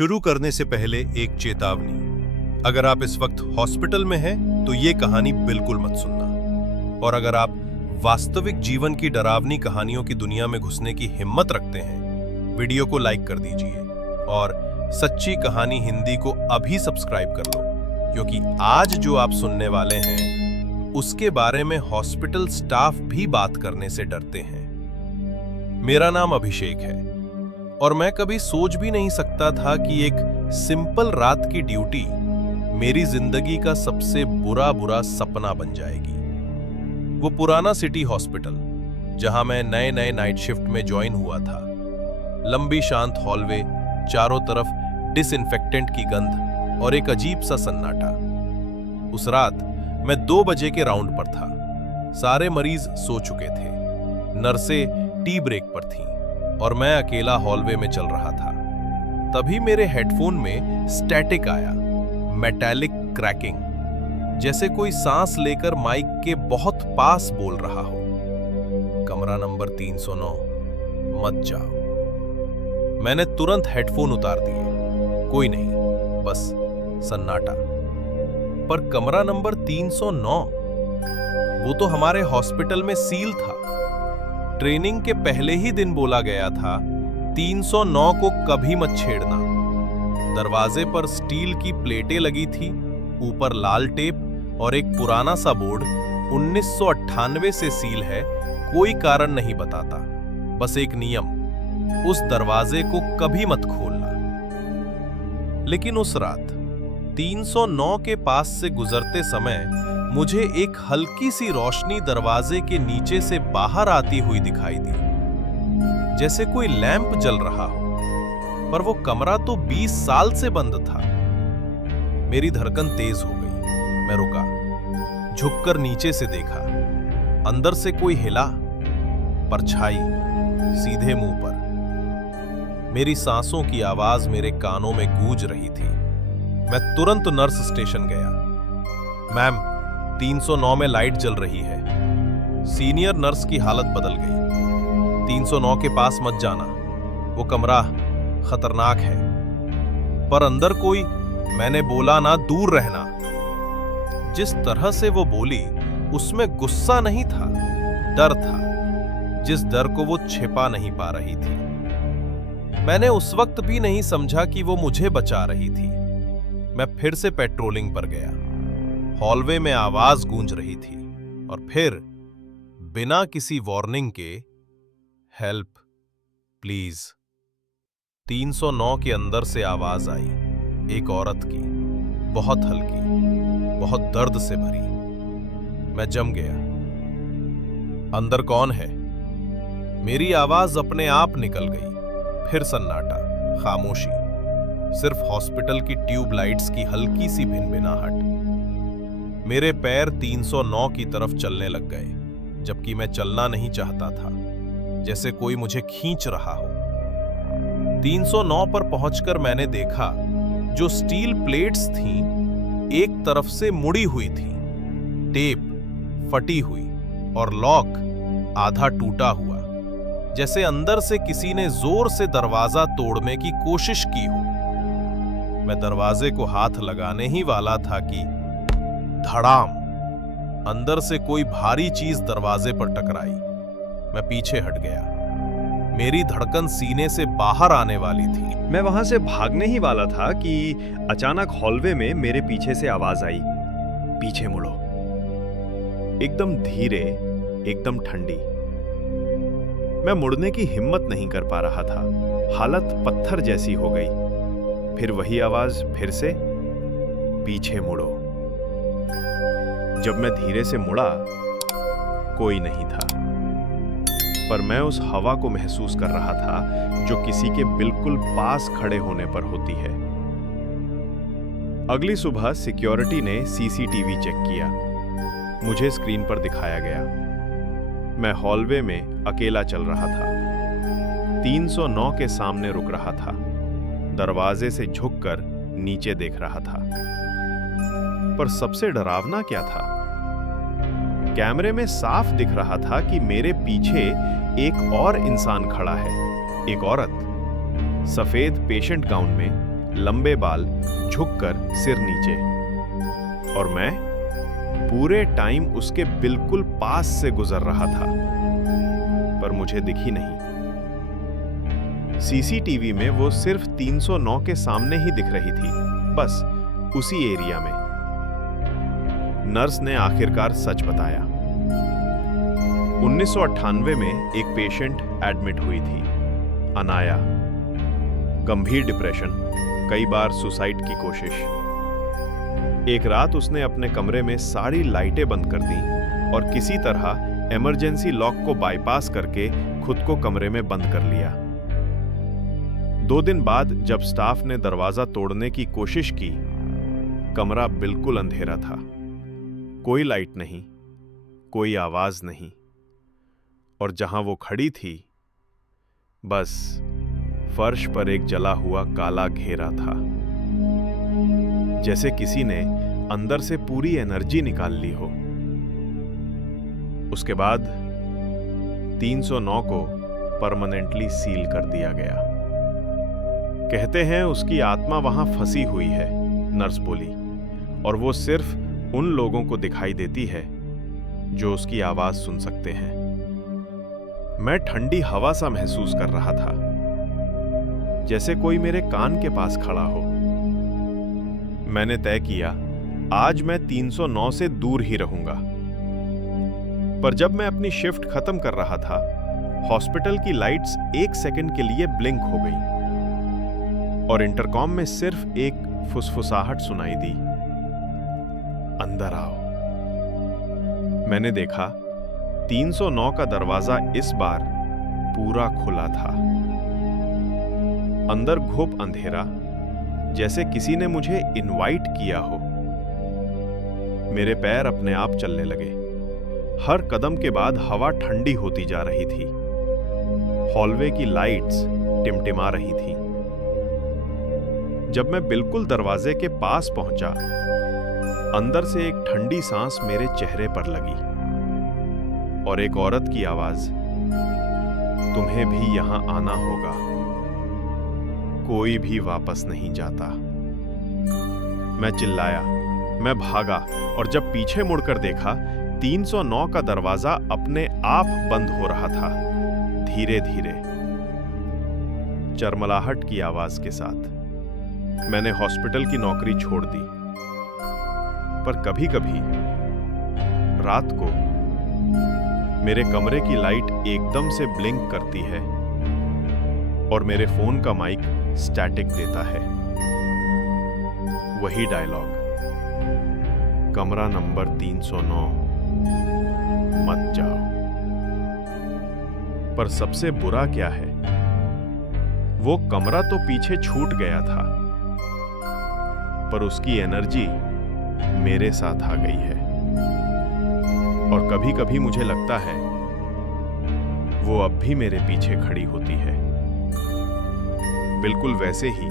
शुरू करने से पहले एक चेतावनी। अगर आप इस वक्त हॉस्पिटल में हैं तो ये कहानी बिल्कुल मत सुनना। और अगर आप वास्तविक जीवन की डरावनी कहानियों की दुनिया में घुसने की हिम्मत रखते हैं, वीडियो को लाइक कर दीजिए और सच्ची कहानी हिंदी को अभी सब्सक्राइब कर लो, क्योंकि आज जो आप सुनने वाले हैं उसके बारे में हॉस्पिटल स्टाफ भी बात करने से डरते हैं। मेरा नाम अभिषेक है और मैं कभी सोच भी नहीं सकता था कि एक सिंपल रात की ड्यूटी मेरी जिंदगी का सबसे बुरा सपना बन जाएगी। वो पुराना सिटी हॉस्पिटल जहां मैं नए नाइट शिफ्ट में ज्वाइन हुआ था। लंबी शांत हॉलवे, चारों तरफ डिसइंफेक्टेंट की गंध और एक अजीब सा सन्नाटा। उस रात मैं 2 बजे के राउंड पर था। सारे मरीज सो चुके थे, नर्सें टी ब्रेक पर थीं और मैं अकेला हॉलवे में चल रहा था। तभी मेरे हेडफोन में स्टैटिक आया, मेटालिक क्रैकिंग, जैसे कोई सांस लेकर माइक के बहुत पास बोल रहा हो। कमरा नंबर 309, मत जाओ। मैंने तुरंत हेडफोन उतार दिए। कोई नहीं, बस सन्नाटा। पर कमरा नंबर 309, वो तो हमारे हॉस्पिटल में सील था। ट्रेनिंग के पहले ही दिन बोला गया था 309 को कभी मत छेड़ना। दरवाजे पर स्टील की प्लेटें लगी थी, ऊपर लाल टेप और एक पुराना सा बोर्ड, 1998 से सील है, कोई कारण नहीं बताता, बस एक नियम, उस दरवाजे को कभी मत खोलना। लेकिन उस रात 309 के पास से गुजरते समय मुझे एक हल्की सी रोशनी दरवाजे के नीचे से बाहर आती हुई दिखाई दी, जैसे कोई लैंप जल रहा हो। पर वो कमरा तो 20 साल से बंद था। मेरी धड़कन तेज हो गई। मैं रुका, झुककर नीचे से देखा। अंदर से कोई हिला, परछाई सीधे मुंह पर। मेरी सांसों की आवाज मेरे कानों में गूंज रही थी। मैं तुरंत नर्स स्टेशन गया। मैम, 309 में लाइट जल रही है। सीनियर नर्स की हालत बदल गई। 309 के पास मत जाना, वो कमरा खतरनाक है। पर अंदर कोई, मैंने बोला ना, दूर रहना। जिस तरह से वो बोली उसमें गुस्सा नहीं था, डर था, जिस डर को वो छिपा नहीं पा रही थी। मैंने उस वक्त भी नहीं समझा कि वो मुझे बचा रही थी। मैं फिर से पेट्रोलिंग पर गया। हॉलवे में आवाज गूंज रही थी और फिर बिना किसी वार्निंग के, हेल्प प्लीज। 309 के अंदर से आवाज आई, एक औरत की, बहुत हल्की, बहुत दर्द से भरी। मैं जम गया। अंदर कौन है? मेरी आवाज अपने आप निकल गई। फिर सन्नाटा, खामोशी, सिर्फ हॉस्पिटल की ट्यूब लाइट्स की हल्की सी भिनभिनाहट। मेरे पैर 309 की तरफ चलने लग गए, जबकि मैं चलना नहीं चाहता था, जैसे कोई मुझे खींच रहा हो। 309 पर पहुंचकर मैंने देखा जो स्टील प्लेट्स थीं, एक तरफ से मुड़ी हुई थी, टेप फटी हुई और लॉक आधा टूटा हुआ, जैसे अंदर से किसी ने जोर से दरवाजा तोड़ने की कोशिश की हो। मैं दरवाजे को हाथ लगाने ही वाला था कि धड़ाम, अंदर से कोई भारी चीज दरवाजे पर टकराई। मैं पीछे हट गया। मेरी धड़कन सीने से बाहर आने वाली थी। मैं वहां से भागने ही वाला था कि अचानक हॉलवे में मेरे पीछे से आवाज आई, पीछे मुड़ो। एकदम धीरे, एकदम ठंडी। मैं मुड़ने की हिम्मत नहीं कर पा रहा था। हालत पत्थर जैसी हो गई। फिर वही आवाज, फिर से, पीछे मुड़ो। जब मैं धीरे से मुड़ा, कोई नहीं था, पर मैं उस हवा को महसूस कर रहा था जो किसी के बिल्कुल पास खड़े होने पर होती है। अगली सुबह सिक्योरिटी ने सीसीटीवी चेक किया। मुझे स्क्रीन पर दिखाया गया। मैं हॉलवे में अकेला चल रहा था। 309 के सामने रुक रहा था। दरवाजे से झुककर नीचे देख रहा था। पर सबसे डरावना क्या था? कैमरे में साफ दिख रहा था कि मेरे पीछे एक और इंसान खड़ा है। एक औरत, सफेद पेशेंट गाउन में, लंबे बाल, झुककर सिर नीचे। और मैं पूरे टाइम उसके बिल्कुल पास से गुजर रहा था, पर मुझे दिखी नहीं। सीसीटीवी में वो सिर्फ 309 के सामने ही दिख रही थी, बस उसी एरिया में। नर्स ने आखिरकार सच बताया। 1998 में एक पेशेंट एडमिट हुई थी, अनाया। गंभीर डिप्रेशन, कई बार सुसाइड की कोशिश। एक रात उसने अपने कमरे में सारी लाइटें बंद कर दी और किसी तरह इमरजेंसी लॉक को बाईपास करके खुद को कमरे में बंद कर लिया। 2 दिन बाद जब स्टाफ ने दरवाजा तोड़ने की कोशिश की, कमरा बिल्कुल अंधेरा था। कोई लाइट नहीं, कोई आवाज नहीं, और जहां वो खड़ी थी, बस फर्श पर एक जला हुआ काला घेरा था, जैसे किसी ने अंदर से पूरी एनर्जी निकाल ली हो। उसके बाद 309 को परमानेंटली सील कर दिया गया। कहते हैं उसकी आत्मा वहां फंसी हुई है, नर्स बोली, और वो सिर्फ उन लोगों को दिखाई देती है जो उसकी आवाज सुन सकते हैं। मैं ठंडी हवा सा महसूस कर रहा था, जैसे कोई मेरे कान के पास खड़ा हो। मैंने तय किया, आज मैं 309 से दूर ही रहूंगा। पर जब मैं अपनी शिफ्ट खत्म कर रहा था, हॉस्पिटल की लाइट्स 1 सेकंड के लिए ब्लिंक हो गई और इंटरकॉम में सिर्फ एक फुसफुसाहट सुनाई दी, अंदर आओ। मैंने देखा 309 का दरवाजा इस बार पूरा खुला था। अंदर घुप अंधेरा, जैसे किसी ने मुझे इनवाइट किया हो। मेरे पैर अपने आप चलने लगे। हर कदम के बाद हवा ठंडी होती जा रही थी। हॉलवे की लाइट्स टिमटिमा रही थीं। जब मैं बिल्कुल दरवाजे के पास पहुंचा, अंदर से एक ठंडी सांस मेरे चेहरे पर लगी और एक औरत की आवाज, तुम्हें भी यहां आना होगा, कोई भी वापस नहीं जाता। मैं चिल्लाया, मैं भागा, और जब पीछे मुड़कर देखा, 309 का दरवाजा अपने आप बंद हो रहा था, धीरे धीरे, चरमलाहट की आवाज के साथ। मैंने हॉस्पिटल की नौकरी छोड़ दी, पर कभी कभी रात को मेरे कमरे की लाइट एकदम से ब्लिंक करती है और मेरे फोन का माइक स्टैटिक देता है। वही डायलॉग, कमरा नंबर 309, मत जाओ। पर सबसे बुरा क्या है, वो कमरा तो पीछे छूट गया था, पर उसकी एनर्जी मेरे साथ आ गई है। और कभी कभी मुझे लगता है वो अब भी मेरे पीछे खड़ी होती है, बिल्कुल वैसे ही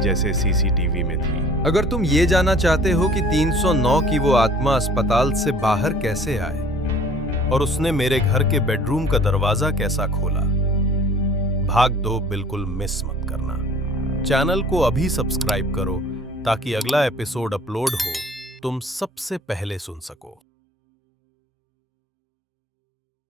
जैसे सीसीटीवी में थी। अगर तुम ये जानना चाहते हो कि 309 की वो आत्मा अस्पताल से बाहर कैसे आए और उसने मेरे घर के बेडरूम का दरवाजा कैसा खोला, भाग 2 बिल्कुल मिस मत करना। चैनल को अभी सब्सक्राइब करो ताकि अगला एपिसोड अपलोड हो तुम सबसे पहले सुन सको।